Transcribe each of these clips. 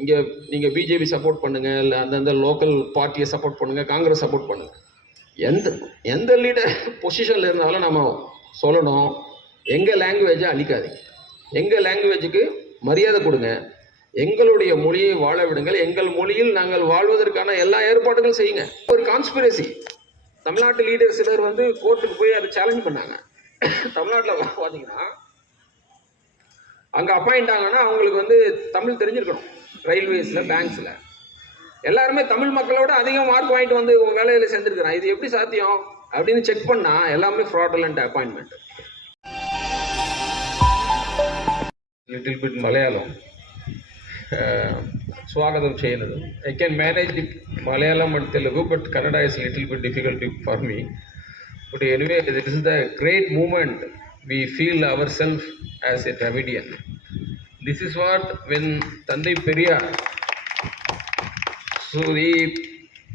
இங்கே நீங்கள் BJP support பண்ணுங்கள் இல்லை அந்தந்த லோக்கல் பார்ட்டியை சப்போர்ட் பண்ணுங்கள் காங்கிரஸ் சப்போர்ட் பண்ணுங்கள் எந்த எந்த லீடர் பொசிஷனில் இருந்தாலும் நம்ம சொல்லணும். எங்கள் லாங்குவேஜை அழிக்காதீங்க. எங்கள் லாங்குவேஜுக்கு மரியாதை கொடுங்க. எங்களுடைய மொழியை வாழ விடுங்கள். எங்கள் மொழியில் நாங்கள் வாழ்வதற்கான எல்லா ஏற்பாடுகளும் செய்யுங்க. ஒரு கான்ஸ்பிரசி தமிழ்நாட்டு லீடர் சிலர் வந்து கோர்ட்டுக்கு போய் அதை சேலஞ்ச் பண்ணாங்க. தமிழ்நாட்டில் பார்த்தீங்கன்னா அங்கே அப்பாயிண்ட் ஆங்கன்னா அவங்களுக்கு வந்து தமிழ் தெரிஞ்சிருக்கணும் ரயில்வேஸில் பேங்க்ஸில் எல்லாருமே தமிழ் மக்களோட அதிகம் மார்க் வாங்கிட்டு வந்து வேலையில் சேர்ந்துருக்குறான் இது எப்படி சாத்தியம் அப்படின்னு செக் பண்ணால் எல்லாமே fraudulent appointment little bit Malayalam స్వాగతం చేయనదు I can manage the Malayalam and Telugu but Kannada is little bit difficult for me but anyway this is the great moment we feel ourselves as a Dravidian. This is what when Tandai Periyar, so he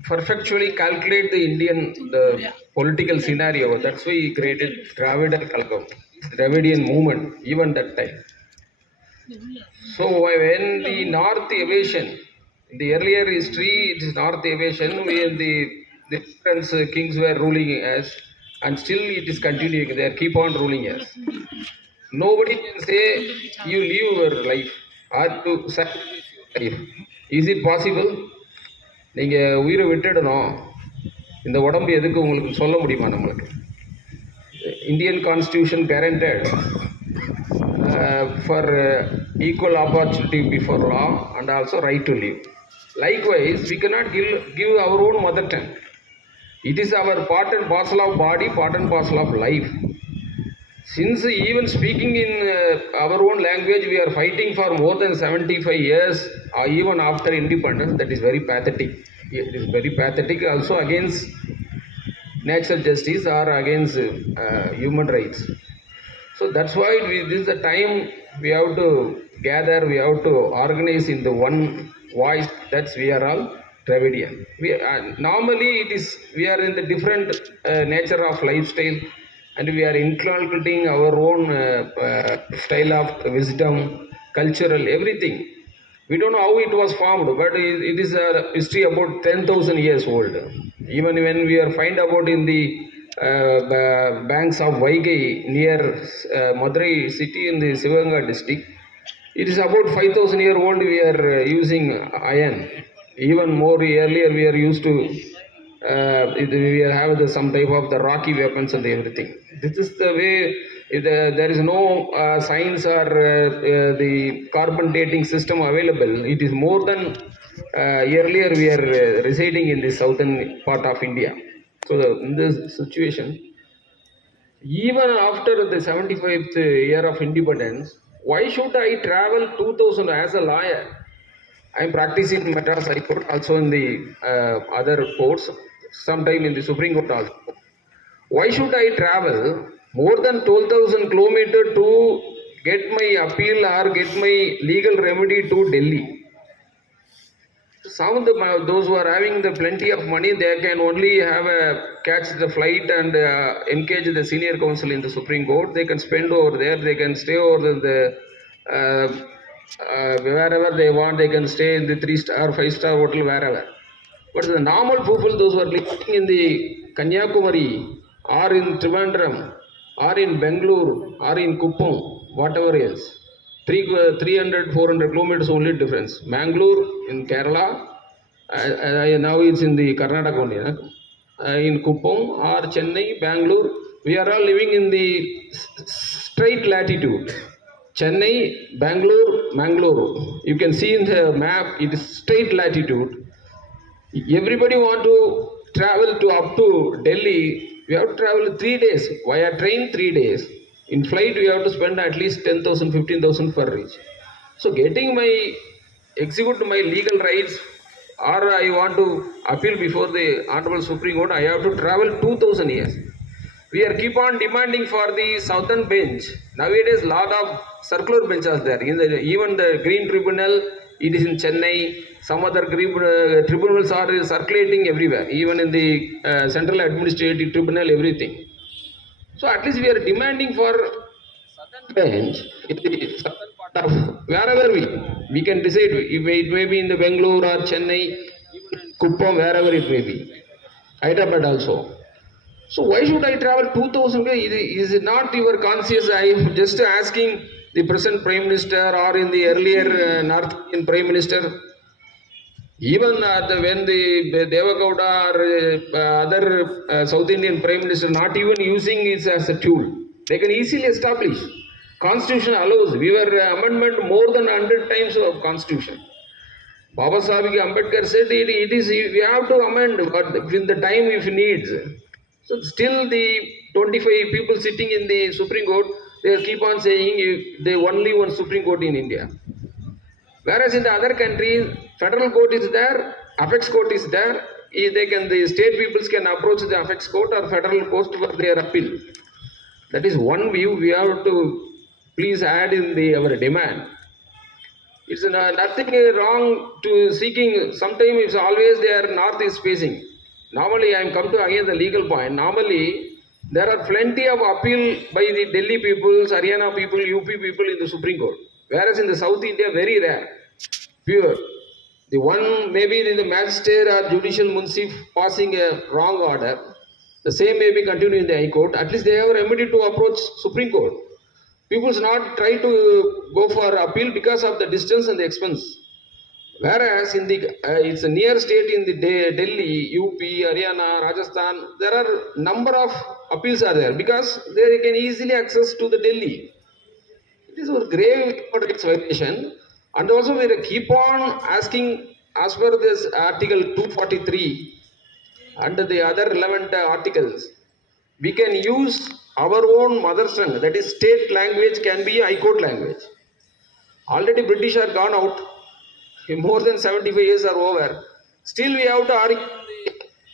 perfectly calculate the Indian the political scenario. That's why he created Dravida Kalgam, Dravidian movement, even that time. So when the North evasion, the earlier history, it is North evasion where the the different kings were ruling us, and still it is continuing there keep on ruling us nobody can say you live your life or to life is it possible நீங்கள் உயிரை விட்டுடணும் இந்த உடம்பு எதுக்கு உங்களுக்கு சொல்ல முடியுமா நம்மளுக்கு Indian constitution guaranteed for equal opportunity before law and also right to live likewise we cannot give give our own mother tongue It is our part and parcel of body, part and parcel of life. Since even speaking in uh, our own language, we are fighting for more than 75 years, or even after independence, that is very pathetic. It is very pathetic also against natural justice or against uh, human rights. So that's why we, this is the time we have to gather, we have to organize in the one voice. That's we are all Dravidian. We uh, normally it is we are in the different uh, nature of lifestyle, and we are inculcating our own uh, uh, style of wisdom, cultural everything. We don't know how it was formed, but it, it is a history about ten thousand years old. Even when we are find about in the uh, ba- banks of Vaigai near uh, Madurai city in the Sivaganga district. It is about 5000 year old we are uh, using iron. Even more earlier we are used to uh, we have the, some type of the rocky weapons and everything. This is the way the, there is no uh, science or uh, uh, the carbon dating system available. It is more than uh, earlier we are uh, residing in the southern part of India. So the, in this situation, even after the 75th year of independence, why should I travel 2000 as a lawyer? I am practicing in Madras High Court, also in the uh, other courts, sometime in the Supreme Court also. Why should I travel more than 12,000 kilometer to get my appeal or get my legal remedy to Delhi? Some of the those who are having the plenty of money, they can only have a catch the flight and uh, engage the senior counsel in the Supreme Court. They can spend over there. They can stay over the, the uh, uh, wherever they want. They can stay in the three star, five star hotel wherever. But the normal people, those who are living in the Kanyakumari or in Trivandrum or in Bangalore or in Kuppam, whatever else, three, uh, 300, 400 kilometers only difference. Mangalore in Kerala, uh, uh, now it's in the Karnataka only, uh, in Kuppam or Chennai, Bangalore, we are all living in the straight latitude. Chennai, Bangalore, Mangalore. You can see in the map, it is straight latitude. Everybody want to travel to up to Delhi. We have to travel three days. Via train, three days. In flight, we have to spend at least 10,000, 15,000 per reach. So getting my, execute my legal rights or I want to appeal before the Honorable Supreme Court, I have to travel 2,000 years. We are keep on demanding for the southern bench. Nowadays, lot of circular benches there. In the, even the Green Tribunal, it is in Chennai. Some other green, uh, tribunals are circulating everywhere, even in the uh, Central Administrative Tribunal, everything. So at least we are demanding for southern bench in the southern part of wherever we we can decide if it may be in the Bangalore or Chennai, Kuppam, wherever it may be, Hyderabad also. So why should I travel 2000 Is it not your conscious? I am just asking the present Prime Minister or in the earlier uh, North Indian Prime Minister. Even uh, the, when the Devagowda or uh, other uh, South Indian Prime Minister not even using it as a tool, they can easily establish. Constitution allows. We were uh, amendment more than 100 times of Constitution. Baba Sahib Ambedkar said it, it is we have to amend, but with the time if needs. So still the 25 people sitting in the Supreme Court, they keep on saying they only one Supreme Court in India. Whereas in the other countries, federal court is there, apex court is there. If They can the state peoples can approach the apex court or federal court for their appeal. That is one view we have to please add in the our demand. It's no- nothing wrong to seeking, sometimes it's always their north is facing. Normally, I am come to again the legal point. Normally, there are plenty of appeal by the Delhi people, Haryana people, UP people in the Supreme Court. Whereas in the South India, very rare, pure. The one maybe in the magistrate or judicial munsif passing a wrong order, the same may be continued in the High Court. At least they have a remedy to approach Supreme Court. People not try to go for appeal because of the distance and the expense. Whereas in the uh, it's a near state in the De- Delhi, UP, Haryana, Rajasthan, there are number of appeals are there because they can easily access to the Delhi. It is a grave violation, and also we keep on asking as per this Article 243 and the other relevant uh, articles, we can use our own mother tongue, that is state language can be high court language. Already British are gone out, more than 75 years are over. Still we have to argue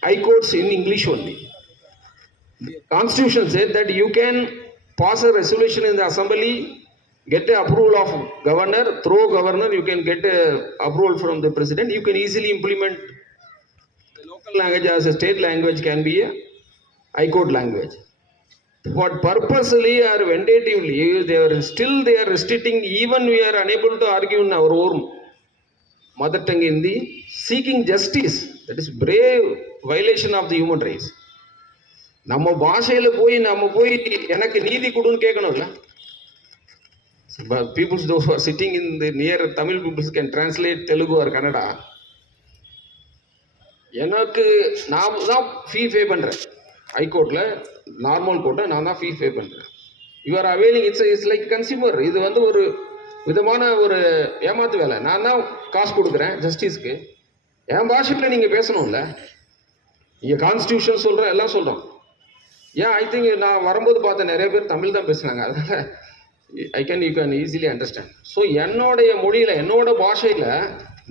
high courts in English only. The Constitution said that you can pass a resolution in the assembly, get the approval of governor, through governor, you can get a approval from the president, you can easily implement the local language as a state language can be a high court language. But purposely or vindictively, they are still they are restricting, even we are unable to argue in our own mother tongue Hindi, seeking justice. That is brave violation of the human rights. நம்ம பாஷையில போய் நம்ம போய் எனக்கு நீதி கொடுன்னு கேட்கணும்ல peoples those are sitting in the near Tamil peoples can translate Telugu or Kannada எனக்கு நான் தான் ஃபீ பே பண்ணுறேன் ஹைகோர்ட்டில் நார்மல் கோர்ட்டை நான் தான் ஃபீ பே பண்ணுறேன் you're availing it's it's like consumer இது வந்து ஒரு விதமான ஒரு ஏமாத்து வேலை. நான் தான் காசு கொடுக்குறேன் ஜஸ்டிஸ்க்கு என் பாஷிப்பில் நீங்கள் பேசணும்ல? இங்கே கான்ஸ்டியூஷன் சொல்கிறேன் எல்லாம் சொல்கிறோம் ஏன் ஐ திங்க் நான் வரும்போது பார்த்த நிறைய பேர் தமிழ் தான் பேசுனாங்க. அதனால் I can you can easily understand so என்னுடைய மொழியில் என்னோட பாஷையில்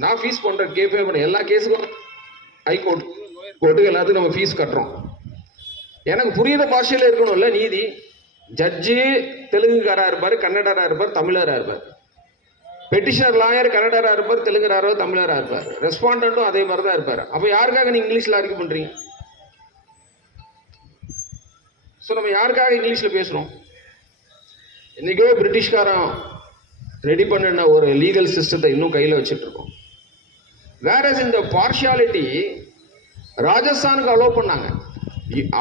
நான் ஃபீஸ் பண்ணுற கே பே பண்ண எல்லா கேஸுக்கும் ஹைகோர்ட் கோர்ட்டுக்கு எல்லாத்துக்கும் நம்ம ஃபீஸ் கட்டுறோம். எனக்கு புரியுற பாஷையில் இருக்கணும்ல நீதி. ஜட்ஜு தெலுங்குக்காராக இருப்பார் கன்னடராக இருப்பார் தமிழராக இருப்பார். பெட்டிஷனர் லாயர் கன்னடராக இருப்பார் தெலுங்குறாரோ தமிழராக இருப்பார். ரெஸ்பாண்டும் அதே மாதிரி தான் இருப்பார். அப்போ யாருக்காக நீங்கள் இங்கிலீஷில் ஆர்கியூ பண்ணுறீங்க ஸோ நம்ம யாருக்காக இங்கிலீஷில் பேசுகிறோம் இன்றைக்கோ பிரிட்டிஷ்காரன் ரெடி பண்ணின ஒரு லீகல் சிஸ்டத்தை இன்னும் கையில் வச்சுட்ருக்கோம் இருக்கோம். இந்த பார்ஷியாலிட்டி ராஜஸ்தானுக்கு அலோவ் பண்ணாங்க.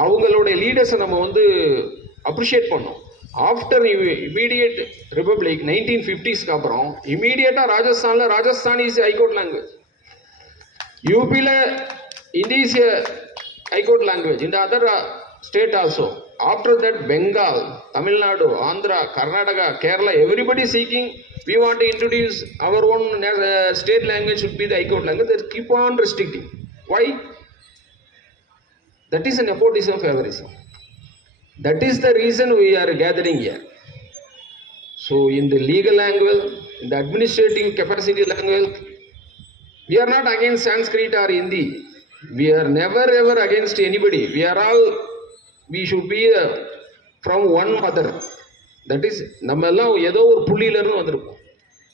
அவங்களுடைய லீடர்ஸை நம்ம வந்து அப்ரிஷியேட் பண்ணோம். ஆஃப்டர் இமீடியட் ரிப்பப்ளிக் நைன்டீன் ஃபிஃப்டிஸ்க்கு அப்புறம் இமீடியட்டாக ராஜஸ்தானில் Rajasthan is high court language யூபியில் இந்திஸ் high court language இந்த other state also after that Bengal Tamil Nadu Andhra Karnataka Kerala everybody seeking we want to introduce our own state language should be the high court language keep on restricting keep that is why? Nepotism favouritism that is the reason we are gathering here so in the legal angle in the administrative capacity language we are not against Sanskrit or Hindi. We are never ever against anybody. We are all, we should be uh, from one mother. That is, நம்ம எல்லாம் ஏதோ ஒரு புள்ளியிலிருந்து வந்திருப்போம்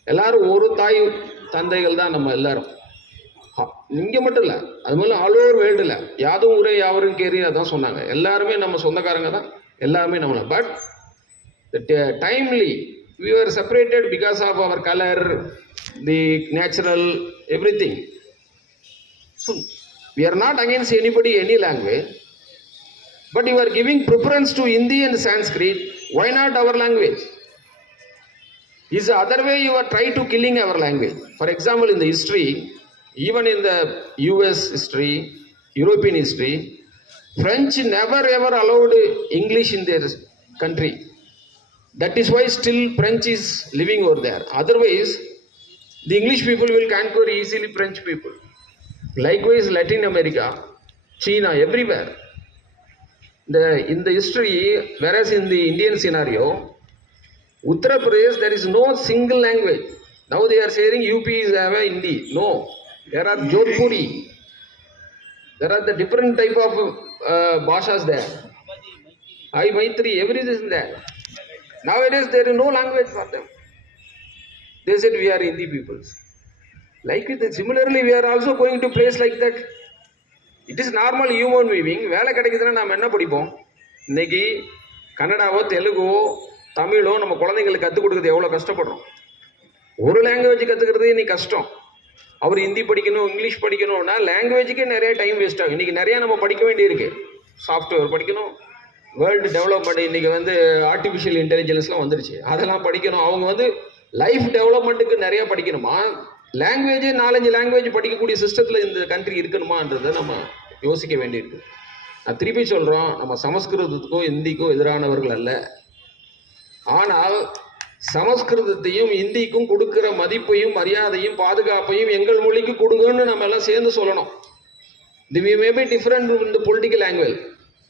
எல்லாரும் ஒரு தாய் தந்தைகள் தான் நம்ம எல்லாரும் இங்கே மட்டும் இல்லை அது மாதிரிலாம் ஆல் ஓவர் வேர்ல்டில் யாதும் ஊரே யாவரும் கேரி அதான் சொன்னாங்க எல்லாருமே நம்ம சொந்தக்காரங்க தான் எல்லாருமே நம்மளை but timely we are separated because of our colour the natural every thing so we are not against anybody any language but you are giving preference to Hindi and Sanskrit why not our language is other way you are try to killing our language for example இந்த history even in the US history, European history, French never ever allowed English in their country. That is why still French is living over there. Otherwise, the English people will conquer easily French people. Likewise, Latin America, China, everywhere. The, in the history, whereas in the Indian scenario, Uttar Pradesh, there is no single language. Now they are saying UP is Hindi. No, there are Jodhpuri. There are the different type of uh, bhashas there. I Maitri, everything is there. Nowadays there is no language for them. They said we are Hindi peoples. Like it, similarly, we are also going to place like that. It is normal human weaving வேலை கிடைக்குதுன்னா நாம் என்ன படிப்போம் இன்னைக்கு கன்னடாவோ தெலுங்கோ தமிழோ நம்ம குழந்தைங்களுக்கு கற்றுக் கொடுக்குறது எவ்வளோ கஷ்டப்படுறோம் ஒரு லாங்குவேஜ் கற்றுக்கிறது இன்னைக்கு கஷ்டம் அவர் ஹிந்தி படிக்கணும் இங்கிலீஷ் படிக்கணும்னா லாங்குவேஜுக்கே நிறைய டைம் வேஸ்ட் ஆகும் இன்றைக்கி நிறையா நம்ம படிக்க வேண்டியிருக்கு. சாஃப்ட்வேர் படிக்கணும். வேர்ல்டு டெவலப்மெண்ட் இன்றைக்கி வந்து ஆர்டிஃபிஷியல் இன்டெலிஜென்ஸ்லாம் வந்துருச்சு. அதெல்லாம் படிக்கணும். அவங்க வந்து லைஃப் டெவலப்மெண்ட்டுக்கு நிறையா படிக்கணுமா? லாங்குவேஜே நாலஞ்சு லாங்குவேஜ் படிக்கக்கூடிய சிஸ்டத்தில் இந்த கண்ட்ரி இருக்கணுமான்றதை நம்ம யோசிக்க வேண்டியிருக்கு. நான் திருப்பி சொல்கிறோம் நம்ம சமஸ்கிருதத்துக்கோ இந்திக்கோ எதிரானவர்கள் அல்ல. ஆனால் சமஸ்கிருதத்தையும் இந்திக்கும் கொடுக்கிற மதிப்பையும் மரியாதையும் பாதுகாப்பையும் எங்கள் மொழிக்கு கொடுங்கன்னு நம்ம எல்லாம் சேர்ந்து சொல்லணும். தி வி மேபி டிஃப்ரெண்ட் இந்த பொலிட்டிக்கல் ஆங்குவல்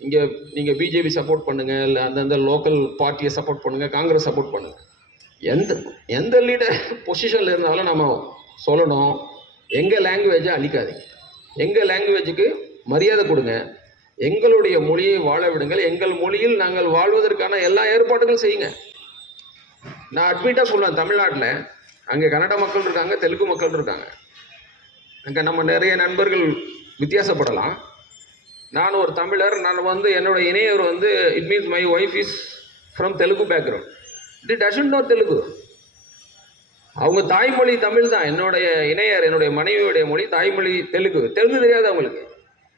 இங்கே நீங்கள் பிஜேபி சப்போர்ட் பண்ணுங்கள் இல்லை அந்தந்த லோக்கல் பார்ட்டியை சப்போர்ட் பண்ணுங்கள் காங்கிரஸ் சப்போர்ட் பண்ணுங்கள் எந்த எந்த லீடர் பொசிஷனில் இருந்தாலும் நம்ம சொல்லணும். எங்கள் லாங்குவேஜை அழிக்காதீங்க. எங்கள் லாங்குவேஜுக்கு மரியாதை கொடுங்க. எங்களுடைய மொழியை வாழ விடுங்கள். எங்கள் மொழியில் நாங்கள் வாழ்வதற்கான எல்லா ஏற்பாடுகளும் செய்யுங்க. நான் அட்மிட்டாக சொல்லுவேன் தமிழ்நாட்டில். அங்கே கன்னட மக்கள் இருக்காங்க தெலுங்கு மக்கள் இருக்காங்க. அங்கே நம்ம நிறைய நண்பர்கள் வித்தியாசப்படலாம். நான் ஒரு தமிழர் நான் வந்து என்னோட இணையர் வந்து it means my wife is from Telugu background the doesn't know Telugu. அவங்க தாய்மொழி தமிழ் தான். என்னுடைய இணையர் என்னுடைய மனைவியுடைய மொழி தாய்மொழி தெலுங்கு. தெலுங்கு தெரியாது அவங்களுக்கு.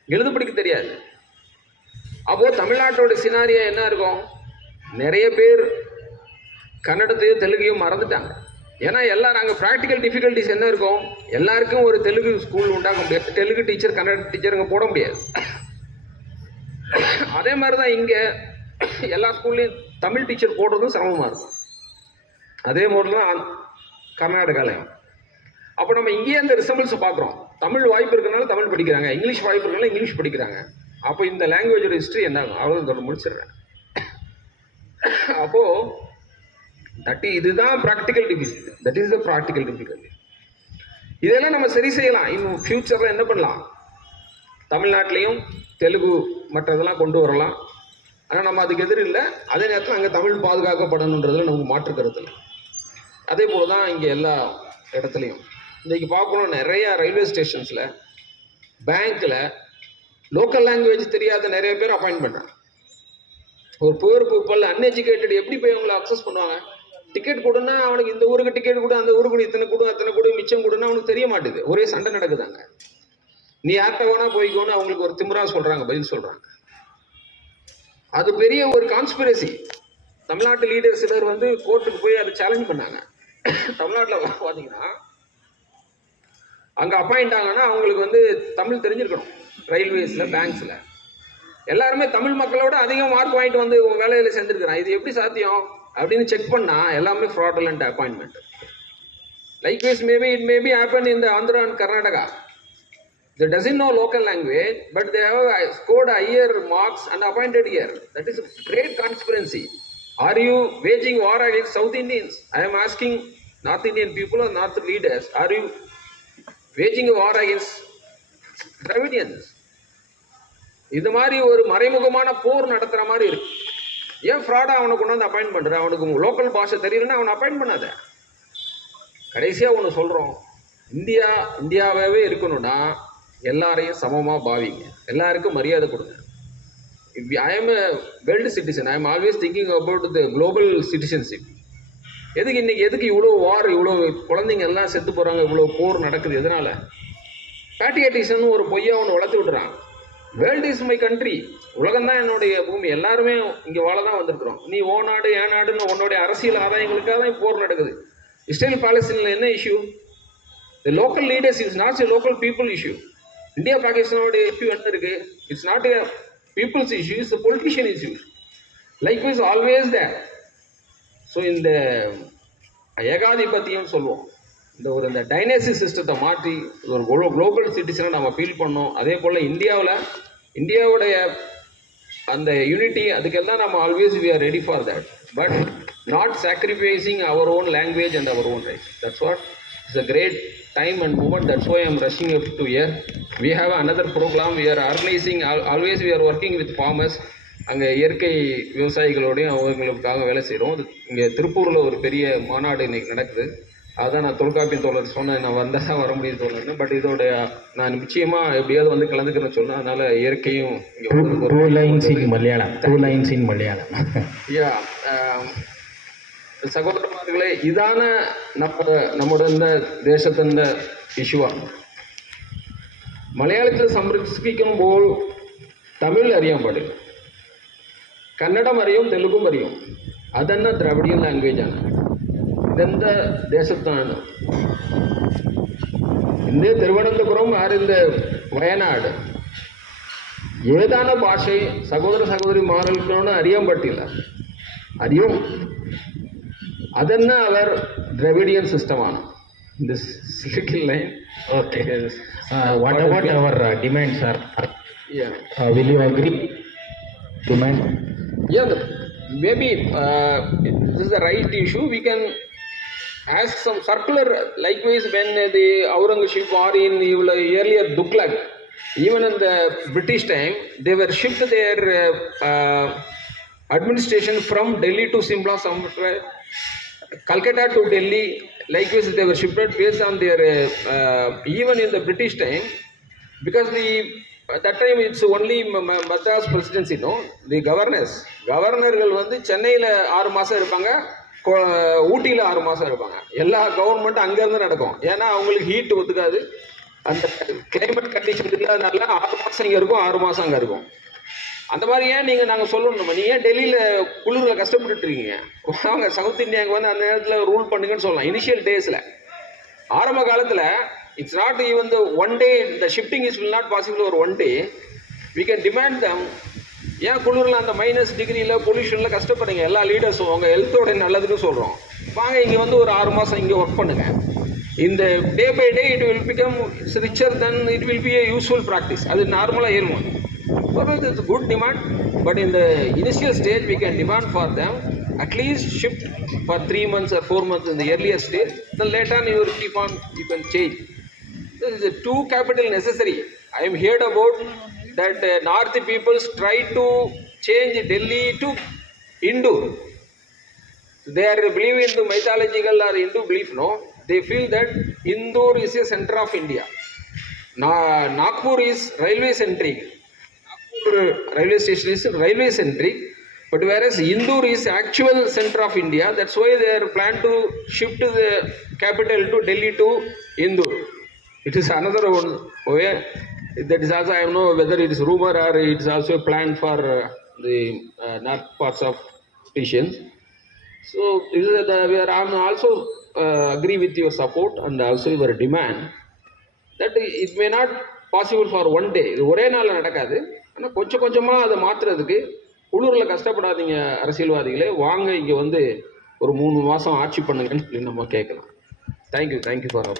எழுது படிக்க தெரியாது. அப்போது தமிழ்நாட்டோட சினாரியா என்ன இருக்கும்? நிறைய பேர் கன்னடத்தையும் தெலுங்கையும் மறந்துட்டாங்க. ஏன்னா எல்லாம் நாங்கள் ப்ராக்டிக்கல் டிஃபிகல்ட்டிஸ் என்ன இருக்கும்? எல்லாருக்கும் ஒரு தெலுங்கு ஸ்கூல் உண்டாக்க முடியாது. தெலுங்கு டீச்சர் கன்னட டீச்சருங்க போட முடியாது. அதே மாதிரி தான் இங்கே எல்லா ஸ்கூல்லையும் தமிழ் டீச்சர் போடுறதும் சிரமமாக இருக்கும். அதே மாதிரி தான் கர்நாடகாலையும். அப்போ நம்ம இங்கேயே அந்த ரிசம்பிள்ஸை பார்க்குறோம். தமிழ் வாய்ப்பு இருக்கனால தமிழ் படிக்கிறாங்க. இங்கிலீஷ் வாய்ப்பு இருக்கனால இங்கிலீஷ் படிக்கிறாங்க. அப்போ இந்த லாங்குவேஜோட ஹிஸ்ட்ரி என்ன ஆகும் அவ்வளோ முடிச்சிடுறேன். அப்போது தட் இதுதான் practical difficulty that is the practical difficulty இதெல்லாம் நம்ம சரி செய்யலாம். இன்னும் ஃப்யூச்சரில் என்ன பண்ணலாம்? தமிழ்நாட்டிலையும் தெலுங்கு மற்றதெல்லாம் கொண்டு வரலாம். ஆனால் நம்ம அதுக்கு எதிர் இல்லை. அதே நேரத்தில் அங்கே தமிழ் பாதுகாக்கப்படணுன்றதில் நமக்கு மாற்று கருத்து இல்லை. அதே போல் தான் இங்கே எல்லா இடத்துலையும். இன்றைக்கி பார்க்கணும் நிறையா ரயில்வே ஸ்டேஷன்ஸில் பேங்க்கில் லோக்கல் லாங்குவேஜ் தெரியாத நிறைய பேர் அப்பாயின்ட் பண்ணுறாங்க ஒரு புவர் பீப்புள் அன்எஜுகேட்டட் எப்படி போய் அவங்கள அக்சஸ் பண்ணுவாங்க? டிக்கெட் கொடுன்னா அவனுக்கு இந்த ஊருக்கு டிக்கெட் கொடு அந்த ஊருக்கு இத்தனை கொடு அத்தனை கொடு மிச்சம் கொடுன்னா அவனுக்கு தெரிய மாட்டேது. ஒரே சண்டை நடக்குதாங்க. நீ யார்கிட்ட வேணா போய்க்கோன்னு அவங்களுக்கு ஒரு திமிரா சொல்கிறாங்க பதில் சொல்கிறாங்க அது பெரிய ஒரு கான்ஸ்பிரசி தமிழ்நாட்டு லீடர் சிலர் வந்து கோர்ட்டுக்கு போய் அதை சேலஞ்ச் பண்ணாங்க. தமிழ்நாட்டில் பார்த்தீங்கன்னா அங்கே அப்பாயிண்ட் ஆங்கன்னா அவங்களுக்கு வந்து தமிழ் தெரிஞ்சிருக்கணும். ரயில்வேஸில் பேங்க்ஸில் எல்லாருமே தமிழ் மக்களோட அதிகம் மார்க் வாங்கிட்டு வந்து உங்கள் வேலையில் சேர்ந்துருக்குறான் இது எப்படி சாத்தியம்? அப்படின்னு செக் பண்ணால் எல்லாமே fraudulent appointment like likewise maybe it maybe happen the Andhra and Karnataka the doesn't know local language but they have scored higher marks and appointed here that is great conspiracy are you waging war against South Indians I am asking North Indian people or North leaders are you waging war against Dravidians இது மாதிரி ஒரு மறைமுகமான போர் நடத்துகிற மாதிரி இருக்கு ஏன் ஃப்ராடாக அவனை கொண்டு வந்து அப்பாயின்ட் பண்ணுற அவனுக்கு லோக்கல் பாஷை தெரியலன்னா அவனை அப்பாயின்ட் பண்ணாத. கடைசியாக ஒன்று சொல்கிறோம் இந்தியா இந்தியாவாகவே இருக்கணும்னா எல்லாரையும் சமமாக பாவிங்க. எல்லாருக்கும் மரியாதை கொடுங்க. I am a world citizen I am always thinking about the global citizenship எதுக்கு இன்றைக்கி எதுக்கு இவ்வளோ வார் இவ்வளோ குழந்தைங்க எல்லாம் செத்து போகிறாங்க இவ்வளோ போர் நடக்குது எதனால்? பேட்டியட்டிசன் ஒரு பொய்யா ஒன்று வளர்த்து விட்றான் வேர்ல்டு இஸ் மை கண்ட்ரி உலகம் தான் என்னுடைய பூமி. எல்லாருமே இங்கே வாழ தான் வந்திருக்கிறோம். நீ ஓ நாடு என் நாடுன்னு உன்னுடைய அரசியல் ஆதாயங்களுக்காக தான் போர் நடக்குது. இஸ்ரேல் பாலஸ்தீனில் என்ன issue the local leaders is not a local people issue India பாகிஸ்தானோட இஷ்யூ என்ன இருக்கு? It's not a peoples issue it's politician issue like is always the so இந்த ஏகாதிபத்தியம் சொல்லுவோம். இந்த ஒரு இந்த டைனேசி சிஸ்டத்தை மாற்றி ஒரு குளோ குளோபல் சிட்டிசனை நம்ம ஃபீல் பண்ணோம். அதே போல் இந்தியாவில் இந்தியாவுடைய அந்த யூனிட்டி அதுக்கெல்லாம் நம்ம always we are ready for that but not sacrificing our own language and our own right that's what it's a great time and moment that's oh I'm rushing up to here we have another programme we are organising always we are working with farmers அங்கே இயற்கை விவசாயிகளோடையும் அவங்களுக்காக வேலை செய்கிறோம் இங்கே திருப்பூரில் ஒரு பெரிய மாநாடு இன்றைக்கி நடக்குது. அதான் நான் தொல்காப்பி தோழர் சொன்னேன் நான் வந்தால் தான் வர முடியும் தோழர்னு பட் இதோட நான் நிச்சயமாக எப்படியாவது வந்து கலந்துக்கிறேன்னு சொன்னேன் அதனால் இயற்கையும் இங்கே Two, two lines in Malayalam. Two lines in Malayalam. யா സഹോദരന്മാരുകളെ ഇതാണ് നമ്മുടെ നമ്മുടെ ദേശത്തിൻ്റെ ഇഷ്യൂവാണ് മലയാളത്തിൽ സംരക്ഷിക്കുമ്പോൾ തമിഴ് അറിയാൻ പാടില്ല കന്നഡം അറിയും തെലുഗും അറിയും അതന്നെ ദ്രാവിഡിയൻ ലാംഗ്വേജാണ് ഇതെന്ത ദേശത്താണ് ഇന്ത്യ തിരുവനന്തപുരം ആരിൻ്റെ വയനാട് ഏതാണ് ഭാഷ സഹോദര സഹോദരിമാർക്ക് അറിയാൻ പറ്റില്ല അറിയും അതന്നെ അവർ ദ്രവിഡിയൻ സിസ്റ്റമാണ് this little line Okay. Uh, what about our uh, demands, sir? Uh, will you agree? Demand? Yeah, the, maybe uh, this is the right issue. We can ask some circular, likewise when the Aurangzeb or in the earlier Duklag, even in the British time, they were shipped their uh, uh, administration from Delhi to Simla, somewhere, Calcutta to Delhi. Likewise, they were shifted based on their, uh, uh, even in the British time, because the at that time it's only Ma- Ma- Madras presidency, no? The governors, கவர்னர்கள் வந்து சென்னையில் ஆறு மாதம் இருப்பாங்க ஊட்டியில் ஆறு மாதம் இருப்பாங்க. எல்லா கவர்மெண்ட்டும் அங்கேருந்து நடக்கும். ஏன்னா அவங்களுக்கு ஹீட் ஒத்துக்காது. அந்த கிளைமேட் கண்டிஷன் இல்லாதனால ஆறு மாதம் இங்கே இருக்கும் ஆறு மாதம் அங்கே இருக்கும். அந்த மாதிரி ஏன் நீங்கள் நாங்கள் சொல்லணும்? நீ ஏன் டெல்லியில் குளிரில் கஷ்டப்பட்டுட்டு இருக்கீங்க? வாங்க சவுத் இந்தியாவுக்கு வந்து அந்த நேரத்தில் ரூல் பண்ணுங்கன்னு சொல்லலாம். இனிஷியல் டேஸில் ஆரம்ப காலத்தில் it's not even the one day the shifting is will not possible ஒரு one day we can demand them ஏன் குளிரில் அந்த மைனஸ் டிகிரியில் பொல்யூஷனில் கஷ்டப்படுங்க எல்லா லீடர்ஸும் உங்கள் ஹெல்த்தோட நல்லதுன்னு சொல்கிறோம் வாங்க இங்கே வந்து ஒரு ஆறு மாதம் இங்கே ஒர்க் பண்ணுங்கள் இந்த day by day it will become it's richer then it will be a useful practice அது நார்மலாக ஏறுவோம் இட்ஸ் குட் டிமாண்ட் பட் இந்த initial stage we can demand for them at least shift for three months or four months இந்த earlier stage then late on your keep on you can change to capital necessary I am heard about that uh, North peoples try to change Delhi to Indoor. They are believing in the mythological or Hindu belief, no? They feel that Indore is a center of India. Na- Nagpur is railway centric. Nagpur railway station is railway centric. But whereas Indore is actual center of India, that's why they are planned to shift the capital to Delhi to Indore. It is another one way. That is also I don't know whether it is rumor or it is also a plan for uh, the uh, north parts of Patients. So this is the, we are, I'm also uh, agree with your support and also your demand that it may not possible for one day இது ஒரே நாளில் நடக்காது ஆனால் கொஞ்சம் கொஞ்சமாக அதை மாற்றுறதுக்கு குளிரில் கஷ்டப்படாதீங்க அரசியல்வாதிகளே வாங்க இங்கே வந்து ஒரு மூணு மாதம் ஆட்சி பண்ணுங்கன்னு சொல்லி நம்ம கேட்கலாம் தேங்க்யூ தேங்க்யூ ஃபார்